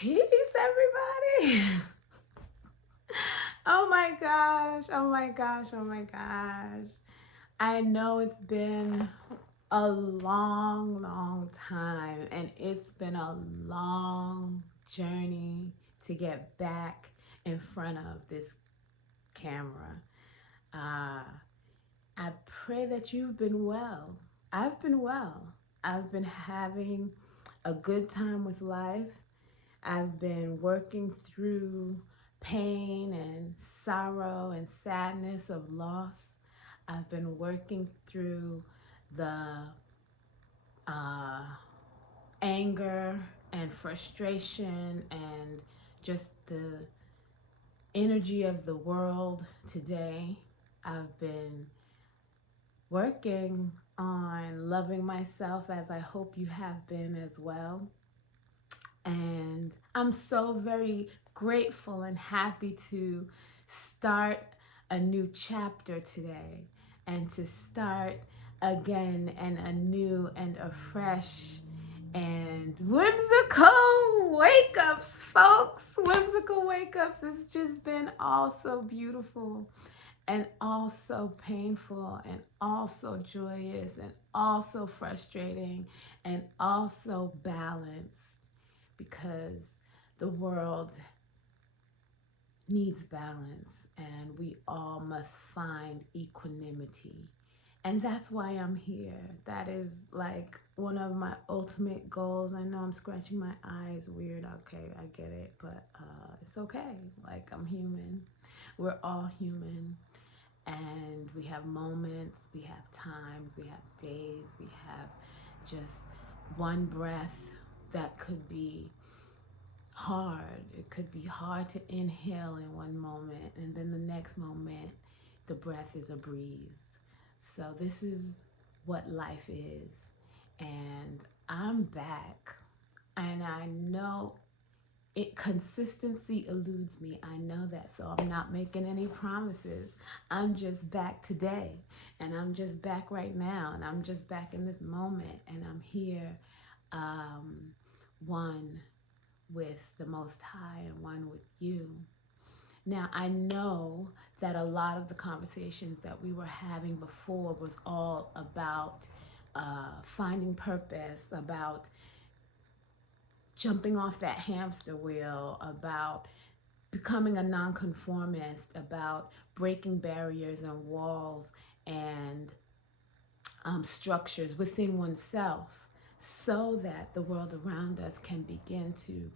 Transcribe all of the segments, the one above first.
Peace, everybody. Oh my gosh. Oh my gosh. Oh my gosh. I know it's been a long, long time, and it's been a long journey to get back in front of this camera. Uh, I pray that you've been well. I've been well. I've been having a good time with life. I've been working through pain and sorrow and sadness of loss. I've been working through the uh, anger and frustration and just the energy of the world today. I've been working on loving myself as I hope you have been as well. And I'm so very grateful and happy to start a new chapter today and to start again and anew and afresh and whimsical wake ups, folks. Whimsical wake ups has just been all so beautiful and also painful and also joyous and also frustrating and also balanced because the world needs balance and we all must find equanimity. And that's why I'm here. That is like one of my ultimate goals. I know I'm scratching my eyes weird. Okay, I get it, but it's okay. Like, I'm human. We're all human. And we have moments, we have times, we have days, we have just one breath that could be hard. It could be hard to inhale in one moment, and then the next moment, the breath is a breeze. So this is what life is. And I'm back. And I know consistency eludes me. I know that. So I'm not making any promises. I'm just back today. And I'm just back right now. And I'm just back in this moment. And I'm here, one with the Most High and one with you. Now, I know that a lot of the conversations that we were having before was all about finding purpose, about jumping off that hamster wheel, about becoming a nonconformist, about breaking barriers and walls and structures within oneself so that the world around us can begin to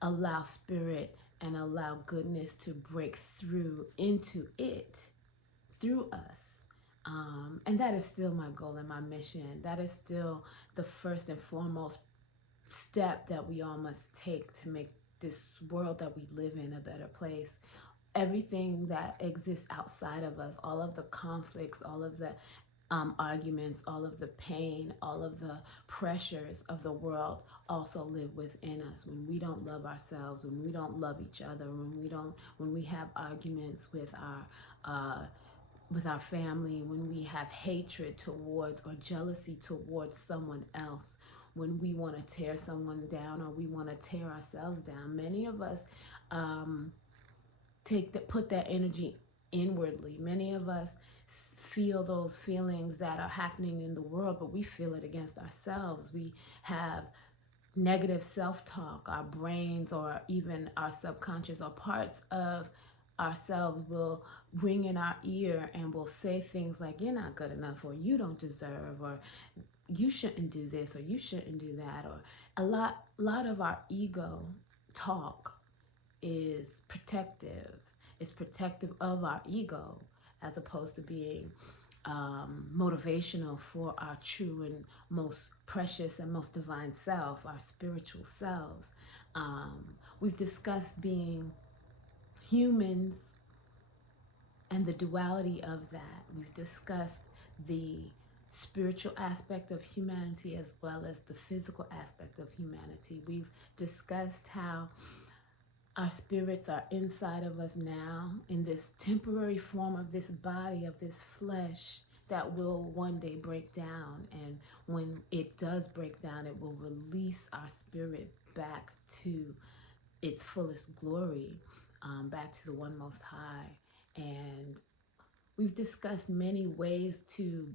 allow spirit and allow goodness to break through into it through us. And that is still my goal and my mission. That is still the first and foremost step that we all must take to make this world that we live in a better place. Everything that exists outside of us, all of the conflicts, all of the arguments, all of the pain, all of the pressures of the world also live within us. When we don't love ourselves, when we don't love each other, when we have arguments with our family, when we have hatred towards or jealousy towards someone else, when we want to tear someone down or we want to tear ourselves down, many of us put that energy inwardly. Many of us feel those feelings that are happening in the world, but we feel it against ourselves. We have negative self-talk. Our brains or even our subconscious or parts of ourselves will ring in our ear and will say things like, you're not good enough, or you don't deserve, or you shouldn't do this, or you shouldn't do that. Or a lot of our ego talk is protective. It's protective of our ego as opposed to being motivational for our true and most precious and most divine self, our spiritual selves. We've discussed being humans and the duality of that. We've discussed the spiritual aspect of humanity as well as the physical aspect of humanity. We've discussed how our spirits are inside of us now in this temporary form of this body, of this flesh that will one day break down. And when it does break down, it will release our spirit back to its fullest glory, back to the one most high. And we've discussed many ways to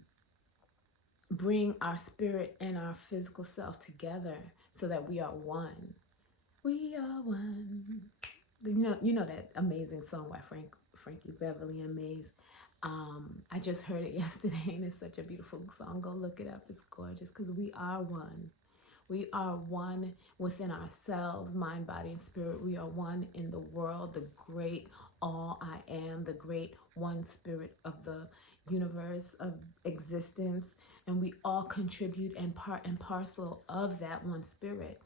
bring our spirit and our physical self together so that we are one. We are one. You know that amazing song by Frankie Beverly and Maze. I just heard it yesterday, and it's such a beautiful song. Go look it up. It's gorgeous because we are one. We are one within ourselves, mind, body, and spirit. We are one in the world, the great all I am, the great one spirit of the universe of existence. And we all contribute and part and parcel of that one spirit.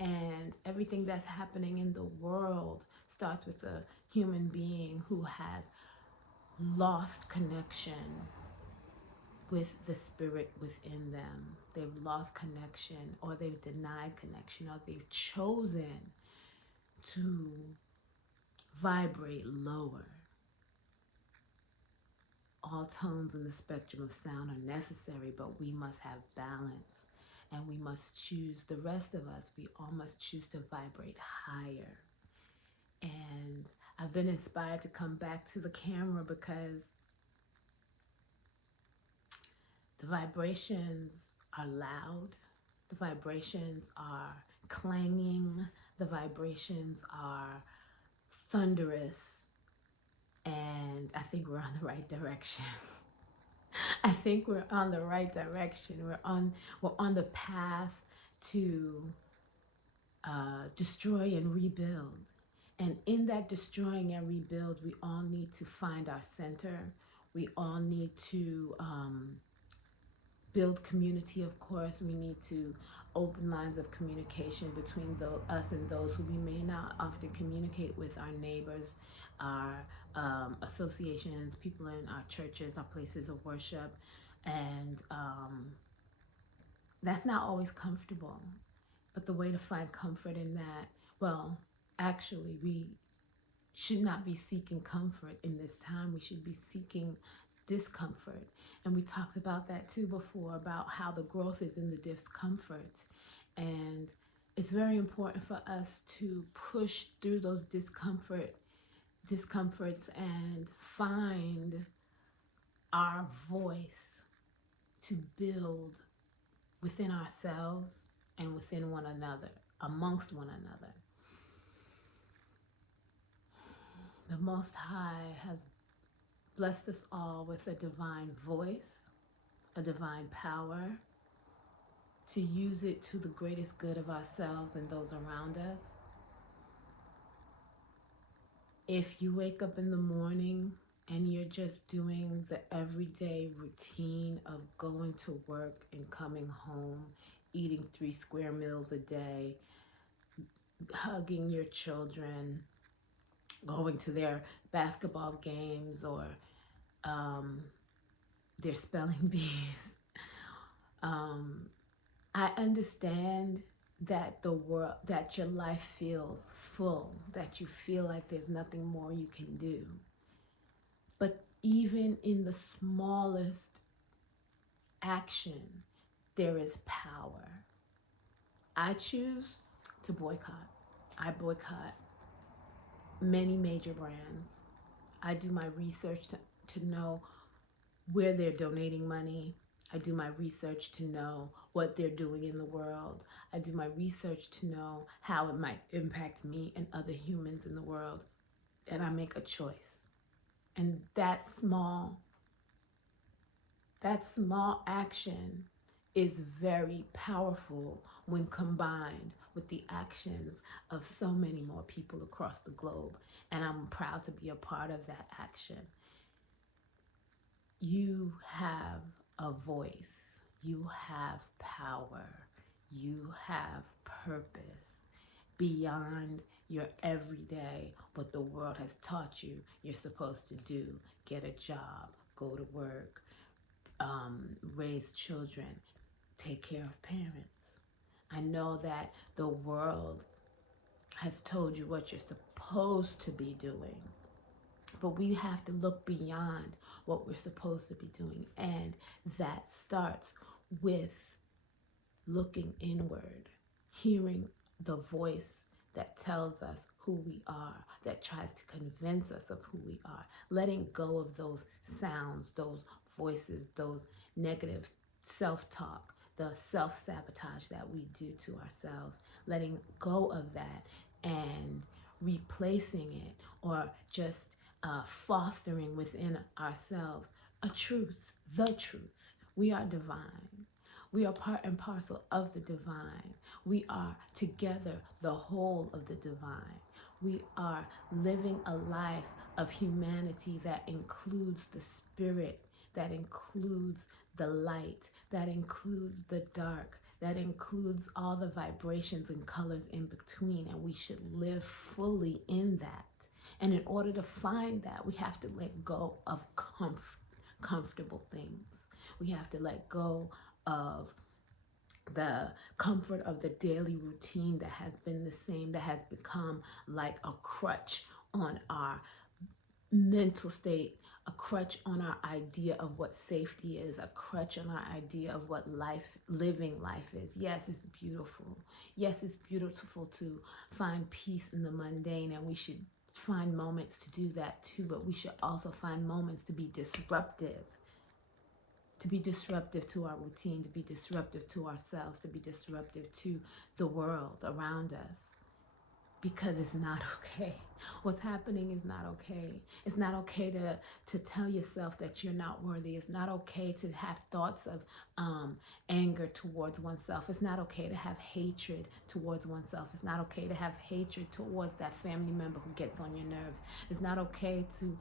And everything that's happening in the world starts with a human being who has lost connection with the spirit within them. They've lost connection, or they've denied connection, or they've chosen to vibrate lower. All tones in the spectrum of sound are necessary, but we must have balance, and we must choose, the rest of us, we all must choose to vibrate higher. And I've been inspired to come back to the camera because the vibrations are loud, the vibrations are clanging, the vibrations are thunderous, and I think we're on the right direction. I think we're on the right direction. We're on the path to destroy and rebuild. And in that destroying and rebuild, we all need to find our center. We all need to build community, of course. We need to open lines of communication between us and those who we may not often communicate with, our neighbors, our associations, people in our churches, our places of worship. And that's not always comfortable. But the way to find comfort in that, well, actually, we should not be seeking comfort in this time. We should be seeking discomfort. And we talked about that too before, about how the growth is in the discomfort. And it's very important for us to push through those discomforts and find our voice to build within ourselves and within one another, amongst one another. The Most High has blessed us all with a divine voice, a divine power, to use it to the greatest good of ourselves and those around us. If you wake up in the morning and you're just doing the everyday routine of going to work and coming home, eating 3 square meals a day, hugging your children, going to their basketball games or their spelling bees. I understand that that your life feels full, that you feel like there's nothing more you can do. But even in the smallest action, there is power. I choose to boycott. I boycott many major brands. I do my research to know where they're donating money. I do my research to know what they're doing in the world. I do my research to know how it might impact me and other humans in the world. And I make a choice. And that small action is very powerful when combined with the actions of so many more people across the globe. And I'm proud to be a part of that action. You have a voice. You have power. You have purpose beyond your everyday, what the world has taught you you're supposed to do. Get a job, go to work, raise children, take care of parents. I know that the world has told you what you're supposed to be doing, but we have to look beyond what we're supposed to be doing. And that starts with looking inward, hearing the voice that tells us who we are, that tries to convince us of who we are. Letting go of those sounds, those voices, those negative self-talk, the self-sabotage that we do to ourselves. Letting go of that and replacing it, or just fostering within ourselves a truth, the truth. We are divine. We are part and parcel of the divine. We are together the whole of the divine. We are living a life of humanity that includes the spirit, that includes the light, that includes the dark, that includes all the vibrations and colors in between, and we should live fully in that. And in order to find that, we have to let go of comfortable things. We have to let go of the comfort of the daily routine that has been the same, that has become like a crutch on our mental state, a crutch on our idea of what safety is, a crutch on our idea of what living life is. Yes, it's beautiful. Yes, it's beautiful to find peace in the mundane, and we should find moments to do that too, but we should also find moments to be disruptive. To be disruptive to our routine, to be disruptive to ourselves, to be disruptive to the world around us. Because it's not okay. What's happening is not okay. It's not okay to tell yourself that you're not worthy. It's not okay to have thoughts of anger towards oneself. It's not okay to have hatred towards oneself. It's not okay to have hatred towards that family member who gets on your nerves. It's not okay to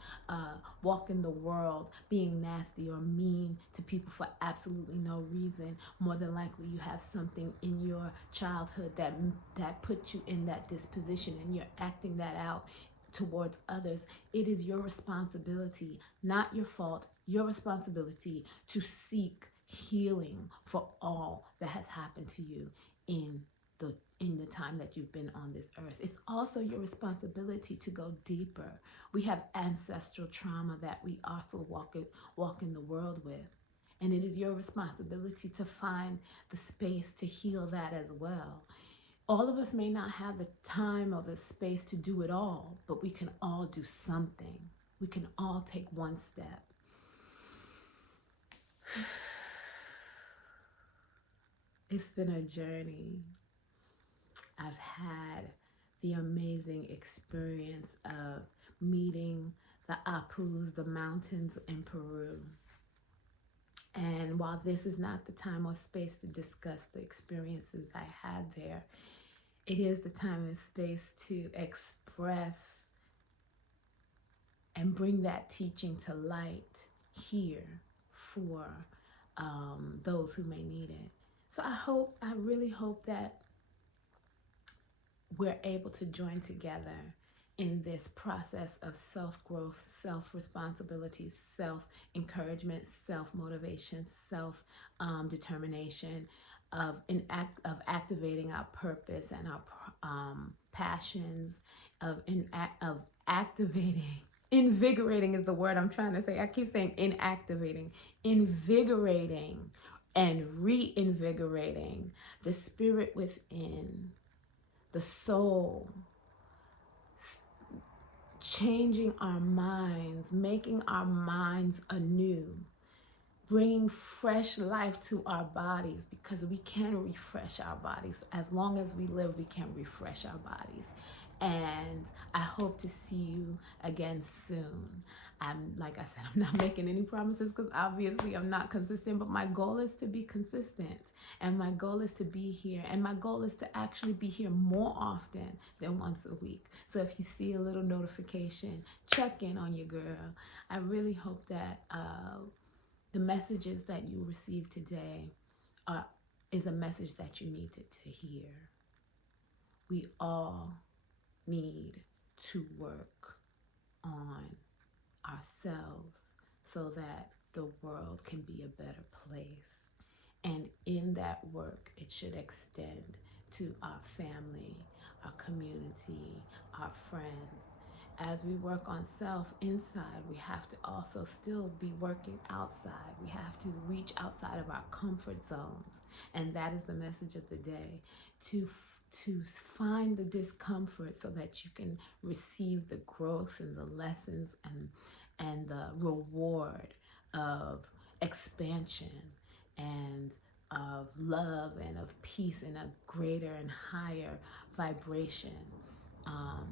walk in the world being nasty or mean to people for absolutely no reason. More than likely, you have something in your childhood that put you in that disposition, and you're acting that out towards others. It is your responsibility, not your fault, your responsibility to seek healing for all that has happened to you in the time that you've been on this earth. It's also your responsibility to go deeper. We have ancestral trauma that we also walk in the world with. And it is your responsibility to find the space to heal that as well. All of us may not have the time or the space to do it all, but we can all do something. We can all take one step. It's been a journey. I've had the amazing experience of meeting the Apus, the mountains in Peru. And while this is not the time or space to discuss the experiences I had there, it is the time and space to express and bring that teaching to light here for those who may need it. So I really hope that we're able to join together in this process of self-growth, self-responsibility, self-encouragement, self-motivation, self-determination, of activating our purpose and our passions, of activating. Invigorating is the word I'm trying to say. I keep saying inactivating, invigorating and reinvigorating the spirit within, the soul, changing our minds, making our minds anew, bringing fresh life to our bodies, because we can refresh our bodies. As long as we live, we can refresh our bodies. And I hope to see you again soon. Like I said, I'm not making any promises because obviously I'm not consistent, but my goal is to be consistent, and my goal is to be here, and my goal is to actually be here more often than once a week. So if you see a little notification, check in on your girl. I really hope that the messages that you receive today is a message that you needed to hear. We all need to work on ourselves so that the world can be a better place. And in that work, it should extend to our family, our community, our friends. As we work on self inside, we have to also still be working outside. We have to reach outside of our comfort zones. And that is the message of the day, to to find the discomfort so that you can receive the growth and the lessons and the reward of expansion and of love and of peace and a greater and higher vibration. Um,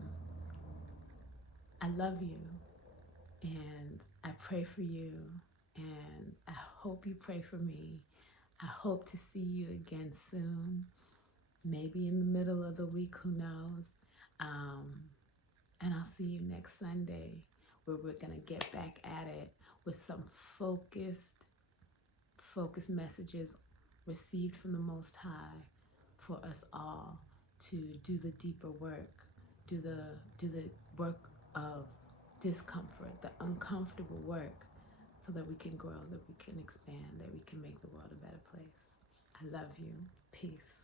I love you and I pray for you and I hope you pray for me. I hope to see you again soon, maybe in the middle of the week, who knows. Um, and I'll see you next Sunday where we're going to get back at it with some focused messages received from the Most High for us all to do the deeper work, do the work of discomfort, the uncomfortable work, so that we can grow, that we can expand, that we can make the world a better place. I love you. Peace.